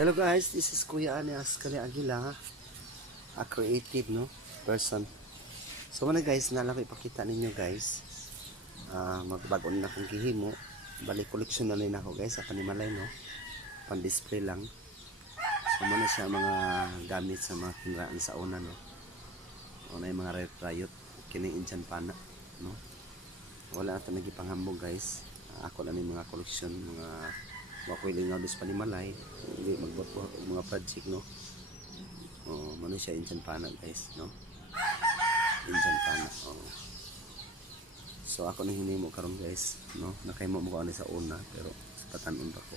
Hello guys, this is Kuya Anias Kali Aguila, a creative person. So muna guys, nalang ko ipakita ninyo guys. Magbago na akong gihimo. Balik koleksyon na rin ako guys sa panimalay pan display lang. So muna siya mga gamit sa mga tinraan sa una Una yung mga red riot, kining Indian pana Wala na ito nagipanghambog guys. Ako lang yung mga koleksyon, mga wakoy lingaw sa panimalay, hindi magbuot mga project mano siya Indian pana guys Indian pana. So ako nang hinimo karon guys nakahimo mo ko ani sa una pero sa patanon pa ko,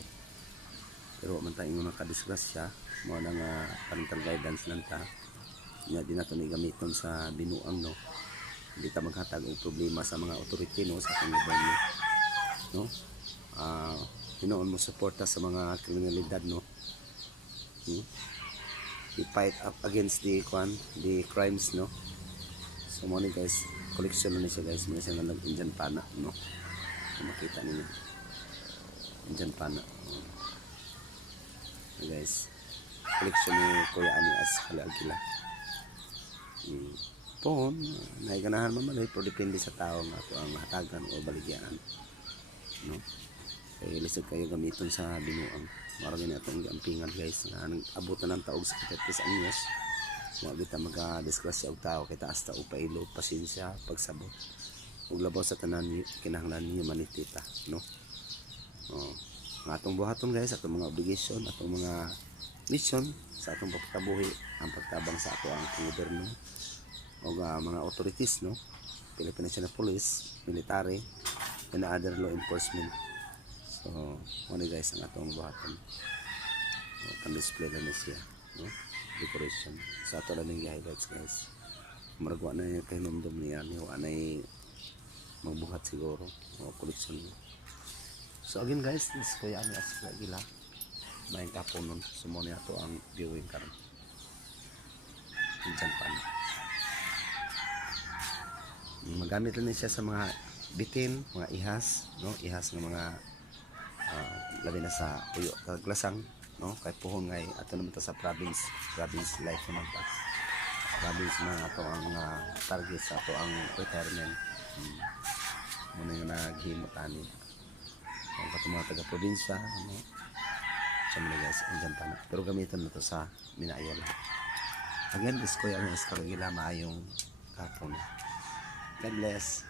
pero man tayo nga nakadisgrasya mo na nga parental guidance lang ta nga di na to ni gamiton sa binuang hindi ta maghatag og problema sa mga authority sa atong gobyerno Hinoon mo suporta sa mga kriminalidad i-fight up against the crimes So mo ni guys, koleksyon na siya guys, muna siya nga nag-Indian pana kung makita ninyo Indian pana guys, koleksyon ni Kuya Anias Kali Aguila. Pohon naiganahan mamalay pero depende sa tao nga ito ang hatagan o baligyan kaya lisod kayo gamiton sa binuang marami na itong gampingan guys na abutan ng taog sa 30 anyos mga kita magka-disgrasya og tao kita hasta upailo, pasensya, pagsabot ug labaw sa tanan kinahanglan ni humanity ta nga atong buhaton guys, atong mga obligasyon, atong mga mission sa atong pagtabuhi ang pagtabang sa ato ang gobyerno o mga authorities Philippine National Police, military and other law enforcement. So, ano guys ang atong buhaton. Pan-display na siya. Decoration. Sa ato lang yung highlights guys. Maragwa na yung kahinumdum niya. Wala na yung magbuhat siguro. Collection niya. So again guys, this is Kuya Anias Kali Aguila. Mayang kapunon. Sumuni ato ang viewing karon. Indian pana. Magamit lang siya sa mga bitin, mga ihas, ihas ng mga labi na sa puyo kaglasang kay puhon ngay ato naman ta sa province life naman ta province na ato ang target sa ato ang retirement muna yung naghimo tani ang katong mga taga probinsya sa mga guys Indian pana pero gamitan na to sa Minayol. Again, this Kuya Anias Kali Aguila, maayong kapon. God bless.